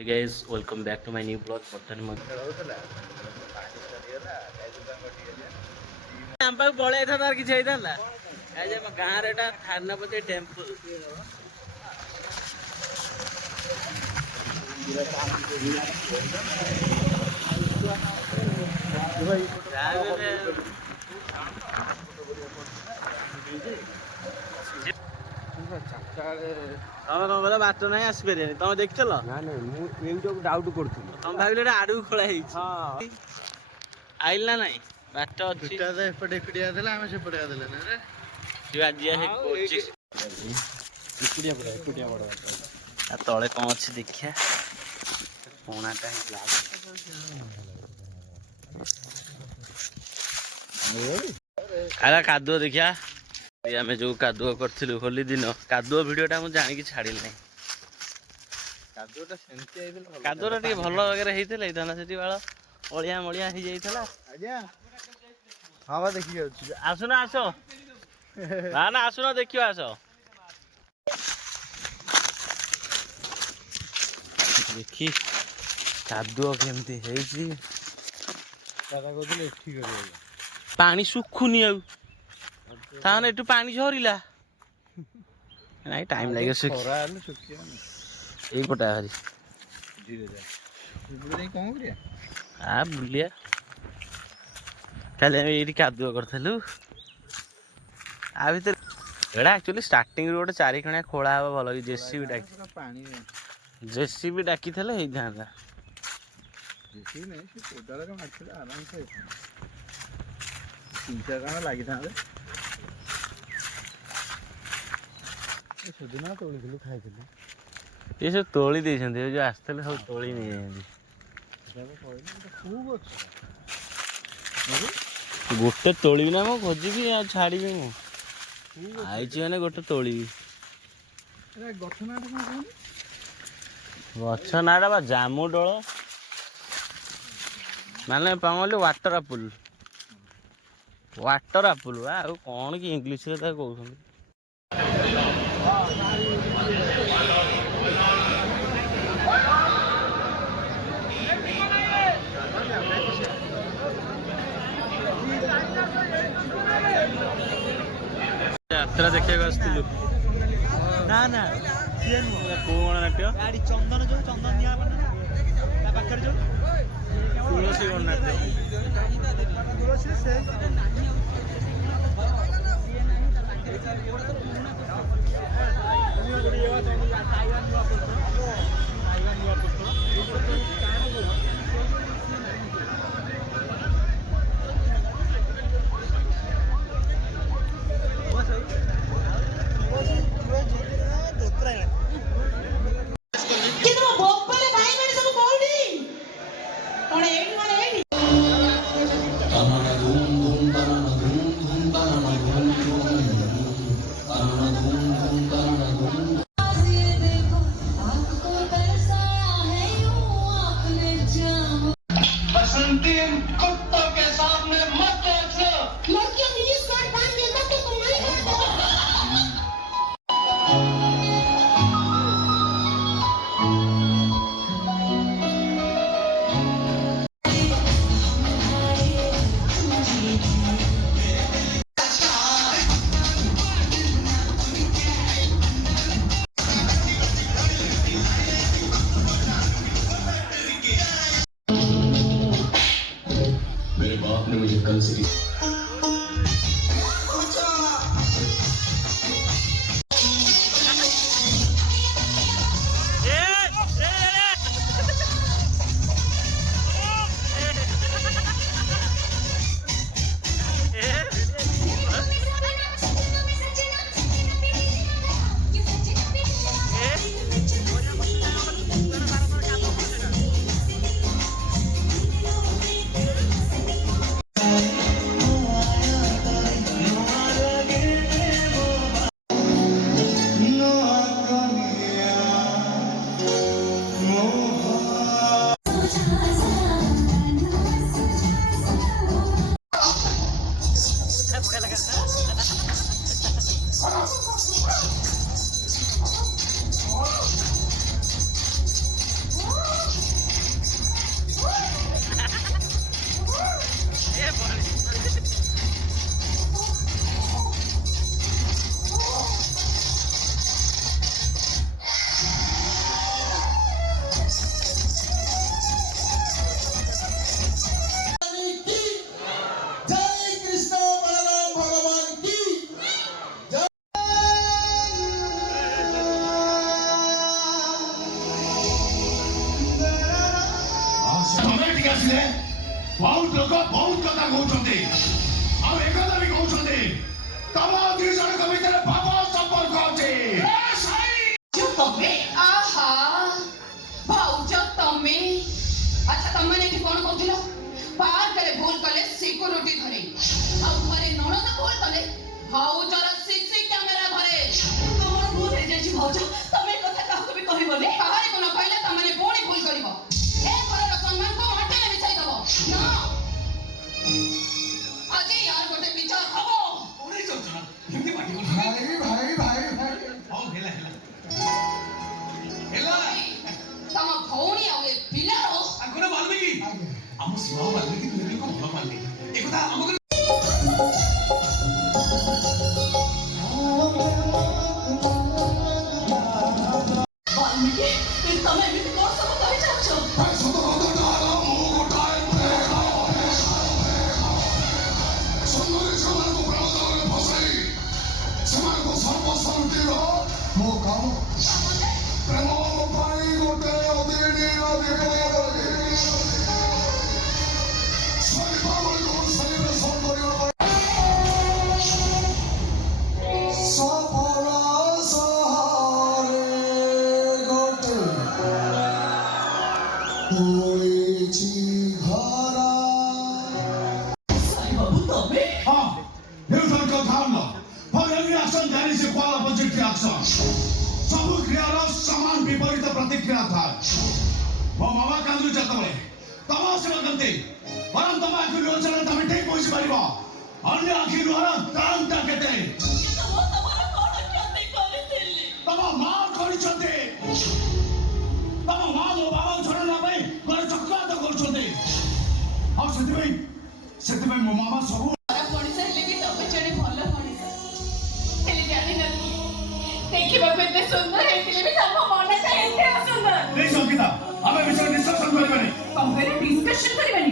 Hey guys, welcome back to my new vlog. ଆମ ପାଖକୁ ପଳେଇ ଯାଇଥାନ୍ତା ଆଉ କିଛି ହେଇଥାନ୍ତା। ଆଜି ଆମ ଗାଁରେ ଏଟା ଥାନପତି ଟେମ୍ପଲ। ତମେ କଣ କହିଲ ବାଟ ନାହିଁ ଆସିପାରିବନି। ତମେ ଦେଖିଥିଲ? ନା ନାଇଁ ମୁଁ ଏଇଟାକୁ ଡାଉଟ୍ କରୁଥିଲି। ତମେ ଭାବିଲେ ଏଟା ଆଡକୁ ଖୋଳା ହେଇଛି। ଆଇଲ ନା ନାଇଁ ବାଟ ଅଛି। ଏପଟେ ଏକୁଟିଆ ଦେଲା ଆମେ ସେପଟେ ଦେଲେ ନା ରେ ଆଜି କରୁଛି ଏକୁଟିଆ ବଡ ତା ତଳେ କଣ ଅଛି ଦେଖିଆ। ପଣାଟା ଆଗ କାଦୁଅ ଦେଖିଆ। ଆମେ ଯୋଉ କାଦୁଅ କରିଥିଲୁ ହୋଲି ଦିନ କାଦୁଅ ଭିଡିଓ ଟା ମୁଁ ଜାଣିକି ଛାଡିଲି ନାହିଁ। କାଦୁଅଟା ସେମିତି ହେଇଥିଲା କାଦୁଅଟା ଟିକେ ଭଲ ବାଗରେ ହେଇଥିଲା ସେଠି ବାଳ ଅଳିଆ ମଳିଆ ହେଇଯାଇଥିଲା। ଆଜ୍ଞା ହଁ ବା ଦେଖିକି ଯାଉଛି। ଆସୁନ ଆସ ନା ଆସୁନ ଦେଖିବ ଆସ। ଦେଖି କାଦୁଅ କେମିତି ହେଇଛି। ଦାଦା କହୁଥିଲେ ଏଠି କରିବାକୁ। ପାଣି ଶୁଖୁନି ଆଉ ତାମାନେ ଏଠୁ ପାଣି ଝରିଲା। ନାଇଁ ଟାଇମ୍ ଲାଗିବ ଖରା ହେଲେ ଶୁଖିବନି। ଏଇପଟା ଭାରି ଧୀରେ ଯା କଣ କରିବା ବୁଲିଆ। କାଲି ଆମେ ଏଇଠି କାଦୁଅ କରିଥିଲୁ। ଆ ଭିତରେ ଏଇଟା ଆକ୍ଚୁଆଲି ଷ୍ଟାର୍ଟିଂରୁ ଗୋଟେ ଚାରିଖଣିଆ ଖୋଳା ହବ ଭଲ କି ଜେସିବି ଡାକିଥିଲେ ହେଇଥାନ୍ତା। ବେଶୀ ନାହିଁ ସେ କୋଦାଳରେ ମାରିଥିଲେ ଆରାମସେ ହେଇଥାନ୍ତା। 3-4 ଜଣ ଲାଗିଥାନ୍ତେ। ସେଦିନ ତୋଳିଥିଲୁ ଖାଇଥିଲୁ। ଏ ସବୁ ତୋଳି ଦେଇଛନ୍ତି ଯୋଉ ଆସିଥିଲେ ସବୁ ତୋଳି ନେଇଯାଇଛନ୍ତି। ଗୋଟେ ତୋଳିବି ନା ମୁଁ ଖୋଜିବି ଆଉ ଛାଡ଼ିବି ମୁଁ ଆଇଛି ମାନେ ଗୋଟେ ତୋଳିବି। ଗଛ ନାଁଟା କଣ କହନି? ଗଛ ନାଁଟା ବା ଜାମୁ ଡୋଳ ମାନେ ପାମଲି ୱାଟର ଆପୁଲ ଆଉ କଣ କି ଇଂଲିଶରେ ତାକୁ କହୁଛନ୍ତି। ଯାତ୍ରା ଦେଖିବାକୁ ଆସିଥିଲୁ। ନା ନା ସିଏ ନୁହଁ। କୋଉ ଗଣନାଟ୍ୟ? ଗାଡି ଚନ୍ଦନ ଯୋଉ ଚନ୍ଦନ ନିଆ ହବ ନା ତା ପାଖରେ ଯୋଉ ତୁଳସୀ ଗଣନାଟ୍ୟ। ତୁଳସୀ ସେ मेरे बाप ने मुझे कल से ଆସିଲେ ବହୁତ ଲୋକ ବହୁତ କଥା କହୁଛନ୍ତି ଆଉ ଏକଥା ବି କହୁଛନ୍ତି ତମ ଦି ଜଣଙ୍କ ଭିତରେ ଭାବ ସମ୍ପର୍କ ଅଛି ତମେ ଆହା ଭାଉଜ ତମେ ଆଚ୍ଛା ତମମାନେ ଏଠି କଣ କହୁଥିଲ ପାର୍କରେ ଭୁଲ କଲେ ସିକ୍ୟୁରିଟି ଧରେ ଆଉ ଘରେ ନଣନ୍ଦ ଭୁଲ କଲେ ଭାଉଜର ସିସି କ୍ୟାମେରା ଧରେ ତମର ଭୁଲ ହେଇଯାଇଛି ଭାଉଜ ତମେ ଏ କଥା କାହାକୁ ବି କହିବନି କାହାରିକୁ ନ କହିଲେ ତମମାନେ ପୁଣି ଭୁଲ କରିବ ଏ ଘରର ସମ୍ମାନକୁ ମାଟିରେ ମିଶାଇ ଦବ ନା ଆଜି ୟାର ଗୋଟେ ବିଚାର ହବ ତମ ଭଉଣୀ ଆଉ ଏ ପିଲାର ଆମ ଶିବ ବାଲ୍ମୀକି ତୁମେ ଭଲ ପାଇଲେ ଏକଥା ଆମକୁ ବାଲ୍ମୀକି ତମେ ଏମିତି କଣ ସବୁ କହିଯାଉଛ ସେମାନଙ୍କୁ ସର୍ବସ୍ୱ ଲୁଟିବ ମୋ କାମ ପ୍ରେମ ପାଇଁ ଗୋଟେ ଅଦିନି ସାଇବାବୁ ତମେ ହଁ ହେଉଛନ୍ତି ଧାରଣ For every action there is a equal opposite reaction. ସବୁ କ୍ରିୟାର ସମାନ ବିପରୀତ ପ୍ରତିକ୍ରିୟା ଥାଏ ମୋ ମାମା କାନ୍ଦୁ ଯେତେବେଳେ ତମ ଆସିବ କେମିତି ବରଂ ତମ ଆଖି ଲୁହ ଛାଡେ ତମେ ଠିକ ବୁଝିପାରିବ ଅନ୍ୟ ଆଖି ଲୁହର ଦାମଟା କେତେ ତମ ମା କରିଛନ୍ତି ତମ ମା ମୋ ବାବା ଛଡା ନେବା ପାଇଁ ଘରେ ଚକ୍ରାନ୍ତ କରୁଛନ୍ତି ଆଉ ସେଥିପାଇଁ ମୋ ମାମା ସବୁ ମଣିଷ ହେଲେ ବି ତମେ ଜଣେ ଭଲ ମଣିଷ ହେଲେ ଜାଣିନଥିଲି ଦେଖିବାକୁ ଏତେ ସୁନ୍ଦର ହେଇଥିଲେ ବି ତମ ମନଟା ଏତେ ଅସୁନ୍ଦର ପ୍ଲିଜ ଅଙ୍କିତା ଆମେ ବିଷୟରେ ଡିସ୍କସନ କରିବାନି କଣ କହିଲେ ଡିସ୍କସନ କରିବାନି